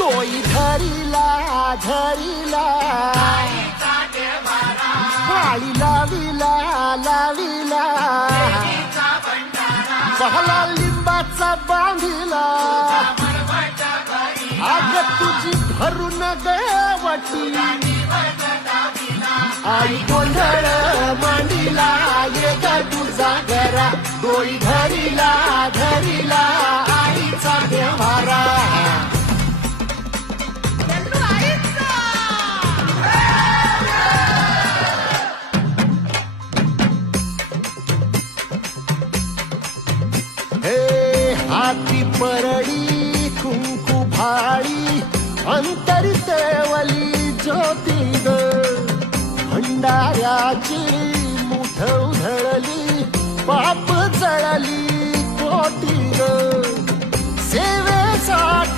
तोई धरिला धरिला पाळी लाविला लाविला बहला लिंबाचा बांधिला आग तुझी भरून गवटी आई गोंधळ मांडिला ये ग तुझा घरा डोई धरिला धरिला आईचा देवारा हे हाती परडी कुंकू भाळी अंतरी तेवली ज्योती ग भंडाऱ्याची मुठ उधळली पाप जळली कोटी ग सेवेसाठी